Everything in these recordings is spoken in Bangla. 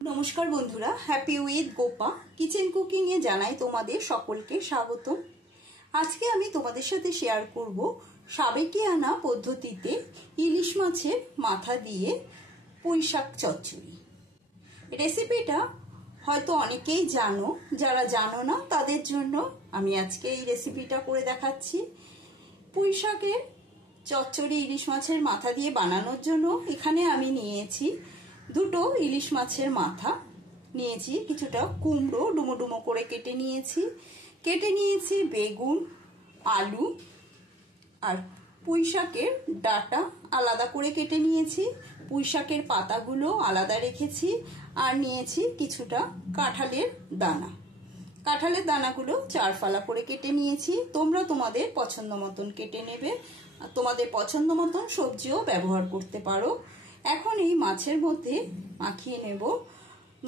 নমস্কার বন্ধুরা, happy with Gopa kitchen cooking এ জানাই তোমাদের সকলকে স্বাগত। আজকে আমি তোমাদের সাথে শেয়ার করব সাবেকিয়ানা পদ্ধতিতে ইলিশ মাছের মাথা দিয়ে পুঁইশাক চচ্চড়ি। রেসিপিটা হয়তো অনেকেই জানো, যারা জানো না তাদের জন্য আমি আজকে এই রেসিপিটা করে দেখাচ্ছি। পুঁইশাকের চচ্চড়ি ইলিশ মাছের মাথা দিয়ে বানানোর জন্য এখানে আমি নিয়েছি দুটো ইলিশ মাছের মাথা, নিয়েছি কিছুটা কুমড়ো ডুমো ডুমো করে কেটে নিয়েছি বেগুন, আলু আর পুঁইশাকের ডাঁটা আলাদা করে কেটে নিয়েছি, পুঁইশাকের পাতাগুলো আলাদা রেখেছি আর নিয়েছি কিছুটা কাঁঠালের দানা। কাঁঠালের দানাগুলো 4 ফালা করে কেটে নিয়েছি। তোমরা তোমাদের পছন্দ মতন কেটে নেবে, তোমাদের পছন্দ মতন সবজিও ব্যবহার করতে পারো। এখন এই মাছের মধ্যে মাখিয়ে নেব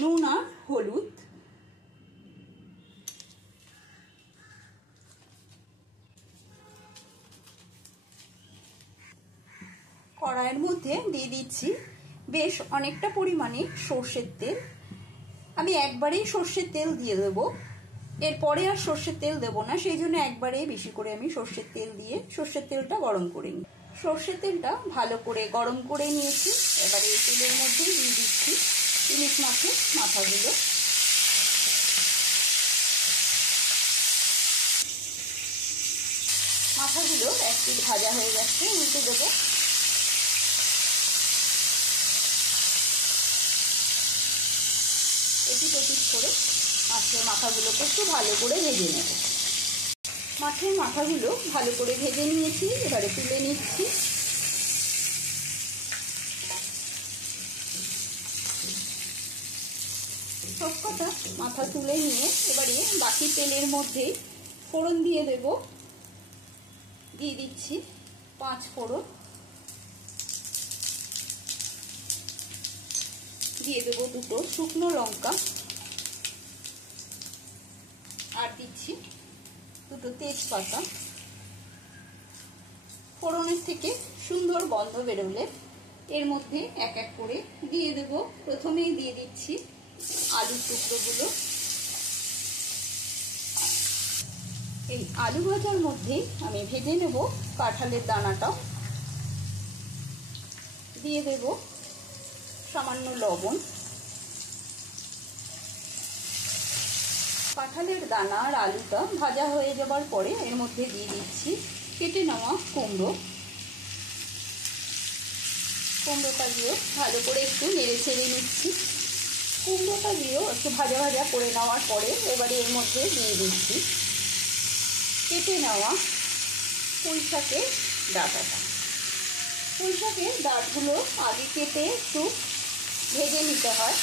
নুন আর হলুদ। কড়াইয়ের মধ্যে দিয়ে দিচ্ছি বেশ অনেকটা পরিমাণে সর্ষের তেল। আমি একবারেই সর্ষের তেল দিয়ে দেবো, এরপরে আর সর্ষের তেল দেবো না, সেই জন্য একবারেই বেশি করে আমি সর্ষের তেল দিয়ে সর্ষের তেলটা গরম করে নিই। সর্ষের তেলটা ভালো করে গরম করে নিয়েছি। এবারে এই তেলের মধ্যে দিয়ে দিচ্ছি ইলিশ মাছের মাথাগুলো। মাথাগুলো একটু ভাজা হয়ে যাচ্ছে, উল্টে দেবো। এপিট ওপিট করে মাছের মাথাগুলোকে একটু ভালো করে ভেজে নেব। মাছের মাথাগুলো ভালো করে ভেজে নিয়েছি, এবারে তুলে নিচ্ছি। সব কটা মাথা তুলে নিয়ে এবারে বাকি তেলের মধ্যে ফোড়ন দিয়ে দেব। দিয়ে দিচ্ছি 5 ফোড়ন, দিয়ে দেবো 2টো শুকনো লঙ্কা আর দিচ্ছি 2টো তেজপাতা। ফোড়নের থেকে সুন্দর গন্ধ বেরোলে এর মধ্যে এক এক করে দিয়ে দেব। প্রথমেই দিয়ে দিচ্ছি আলুর টুকরোগুলো। এই আলু ভাজার মধ্যে আমি ভেজে নেব কাঁঠালের দানাটাও। দিয়ে দেব সামান্য লবণ। কাঁঠালের দানা আর আলুটা ভাজা হয়ে যাবার পরে এর মধ্যে দিয়ে দিচ্ছি কেটে নেওয়া কুমড়ো। কুমড়োটা দিয়েও ভালো করে একটু নেড়ে ছেড়ে নিচ্ছি। কুমড়োটা দিয়েও একটু ভাজা ভাজা করে নেওয়ার পরে এবারে এর মধ্যে দিয়ে দিচ্ছি কেটে নেওয়া পুঁইশাকের ডাঁটাটা। পুঁইশাকের ডাঁটগুলো আগে কেটে একটু ভেজে নিতে হয়,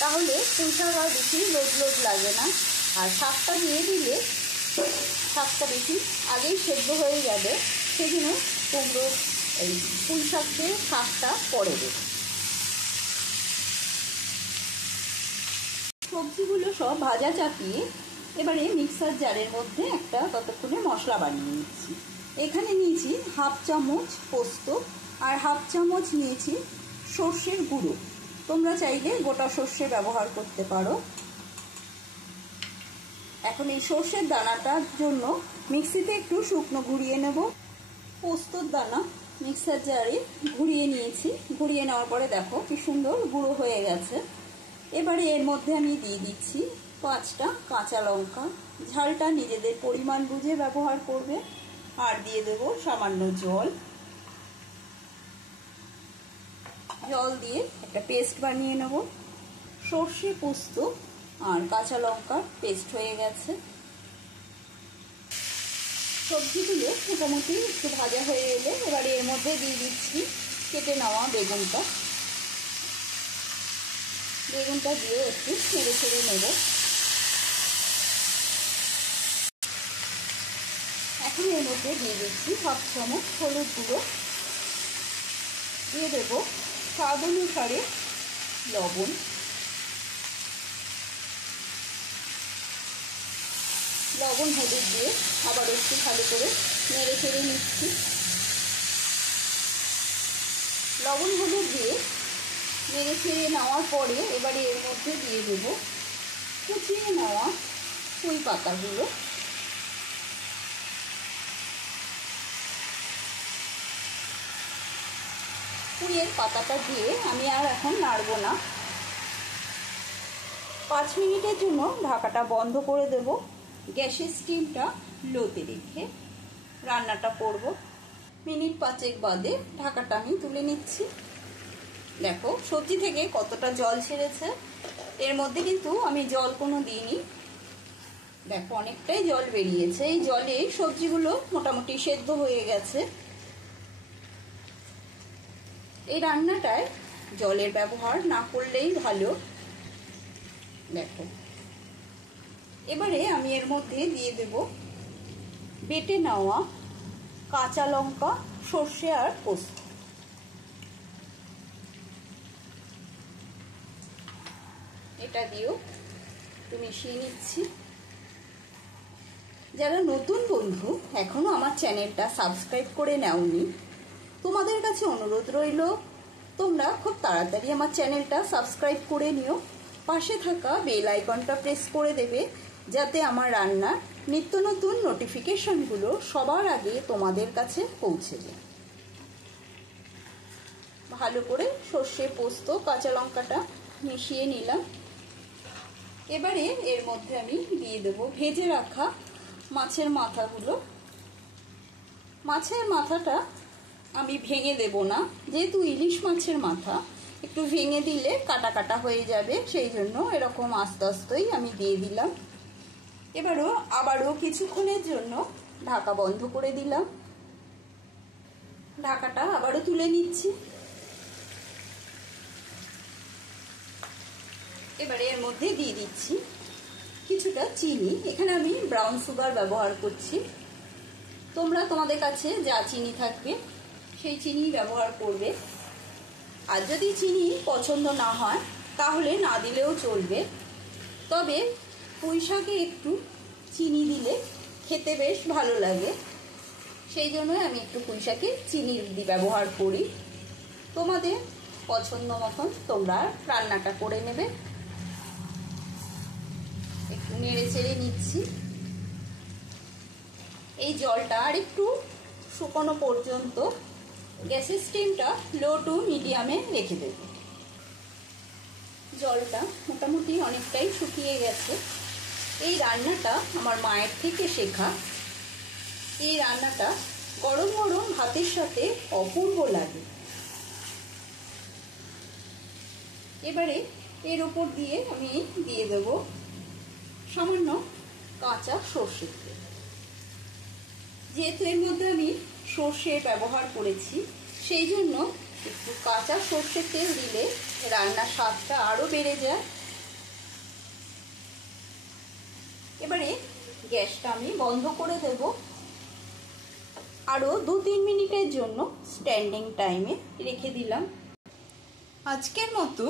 তাহলে পুঁইশাক আর বেশি লোদ লোদ লাগে না। আর শাকটা দিয়ে দিলে শাকটা বেশি আগেই সেদ্ধ হয়ে যাবে, সেজন্য কুমড়ো এই পুঁইশাকের শাকটা পরে দেবে। সবজিগুলো সব ভাজা চাপিয়ে এবারে মিক্সার জারের মধ্যে একটা ততক্ষণে মশলা বানিয়ে নিচ্ছি। এখানে নিয়েছি 1/2 চামচ পোস্ত আর 1/2 চামচ নিয়েছি সর্ষের গুঁড়ো। তোমরা চাইলে গোটা সর্ষে ব্যবহার করতে পারো। এখন এই সর্ষের দানাটার জন্য মিক্সিতে একটু শুকনো ঘুরিয়ে নেব। পোস্তর দানা মিক্সার জারে ঘুরিয়ে নিয়েছি। ঘুরিয়ে নেওয়ার পরে দেখো কি সুন্দর গুঁড়ো হয়ে গেছে। এবারে এর মধ্যে আমি দিয়ে দিচ্ছি 5টা কাঁচা লঙ্কা। ঝালটা নিজেদের পরিমাণ বুঝে ব্যবহার করবে। আর দিয়ে দেব সামান্য জল। জল দিয়ে একটা পেস্ট বানিয়ে নেব। সর্ষে পোস্ত আর কাঁচা লঙ্কার পেস্ট হয়ে গেছে। সবজিগুলো মোটামুটি একটু ভাজা হয়ে এলে এবারে এর মধ্যে দিয়ে দিচ্ছি কেটে নেওয়া বেগুনটা। বেগুনটা দিয়ে একটু নেড়ে ছেড়ে নেব। এখন এর মধ্যে দিয়ে দিচ্ছি 1/2 চামচ হলুদ গুঁড়ো। দিয়ে দেব স্বাদ অনুসারে লবণ। লবণ হলুদ দিয়ে আবার একটু ভালো করে নেড়ে ছেড়ে নিচ্ছি। লবণ হলুদ দিয়ে নেড়ে ছেড়ে নেওয়ার পরে এবারে এর মধ্যে দিয়ে দেবো কুচিয়ে নেওয়া পুঁই পাতাগুলো। পুঁইয়ের পাতাটা দিয়ে আমি আর এখন নাড়বো না। 5 মিনিটের জন্য ঢাকাটা বন্ধ করে দেব। গ্যাসের স্টিমটা লোতে রেখে রান্নাটা করব। মিনিট 5 বাদে ঢাকাটা আমি তুলে নিচ্ছি। দেখো সবজি থেকে কতটা জল ছেড়েছে। এর মধ্যে কিন্তু আমি জল কোনো দিইনি। দেখো অনেকটাই জল বেরিয়েছে। এই জলে সবজিগুলো মোটামুটি সেদ্ধ হয়ে গেছে। এই রান্নাটায় জলের ব্যবহার না করলেই ভালো। দেখো এবারে আমি এর মধ্যে দিয়ে দেব বেটে নেওয়া কাঁচা লঙ্কা, সর্ষে আর পোস্ত। এটা দিয়েও একটু মিশিয়ে নিচ্ছি। যারা নতুন বন্ধু এখনো আমার চ্যানেলটা সাবস্ক্রাইব করে নাওনি, তোমাদের কাছে অনুরোধ রইল তোমরা খুব তাড়াতাড়ি আমার চ্যানেলটা সাবস্ক্রাইব করে নিও। পাশে থাকা বেল আইকনটা প্রেস করে দেবে যাতে আমার রান্নার নিত্য নতুন নোটিফিকেশনগুলো সবার আগে তোমাদের কাছে পৌঁছে যায়। ভালো করে সর্ষে, পোস্ত, কাঁচা লঙ্কাটা মিশিয়ে নিলাম। এবারে এর মধ্যে আমি দিয়ে দেব ভেজে রাখা মাছের মাথাগুলো। মাছের মাথাটা আমি ভেঙে দেব না, যেহেতু ইলিশ মাছের মাথা একটু ভেঙে দিলে কাটা কাটা হয়ে যাবে, সেই জন্য এরকম আস্তে আস্তেই আমি দিয়ে দিলাম। আবারও কিছুক্ষণের জন্য ঢাকা বন্ধ করে দিলাম। ঢাকাটা আবারও তুলে নিচ্ছি। এবারে এর মধ্যে দিয়ে দিচ্ছি কিছুটা চিনি। এখানে আমি ব্রাউন সুগার ব্যবহার করছি। তোমরা তোমাদের কাছে যা চিনি থাকবে সেই চিনি ব্যবহার করবে। আর যদি চিনি পছন্দ না হয় তাহলে না দিলেও চলবে। তবে পুঁই শাকে একটু চিনি দিলে খেতে বেশ ভালো লাগে, সেই জন্যই আমি একটু পুঁই শাকে চিনি ব্যবহার করি। তোমাদের পছন্দ মতন তোমরা রান্নাটা করে নেবে। একটু নেড়ে চেড়ে নিচ্ছি। এই জলটা আর একটু শুকনো পর্যন্ত গ্যাসের স্টিমটা লো টু মিডিয়ামে রেখে দেব। জলটা মোটামুটি অনেকটাই শুকিয়ে গেছে। এই রান্নাটা আমার মায়ের থেকে শেখা। এই রান্নাটা গরম গরম ভাতের সাথে অপূর্ব লাগে। এবারে এর উপর দিয়ে আমি দিয়ে দেব সামান্য কাঁচা সর্ষের তেল। যেহেতু এর মধ্যে আমি সর্ষে ব্যবহার করেছি, সেই জন্য একটু কাঁচা সর্ষের তেল দিলে রান্নার স্বাদটা আরও বেড়ে যায়। এবারে গ্যাসটা আমি বন্ধ করে দেব। আরও 2-3 মিনিটের জন্য স্ট্যান্ডিং টাইমে রেখে দিলাম। আজকের মতো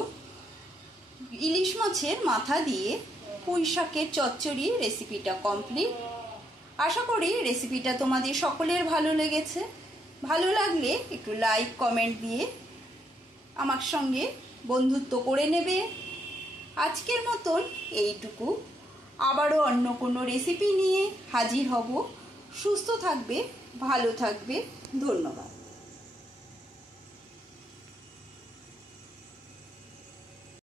ইলিশ মাছের মাথা দিয়ে পুঁই শাকের চচ্চড়ি রেসিপিটা কমপ্লিট। আশা করি রেসিপিটা তোমাদের সকলের ভালো লেগেছে। ভালো লাগলে একটু লাইক, কমেন্ট দিয়ে আমার সঙ্গে বন্ধুত্ব করে নেবে। আজকের মতন এইটুকু। আবারও অন্য কোনো রেসিপি নিয়ে হাজির হব। সুস্থ থাকবে, ভালো থাকবে। ধন্যবাদ।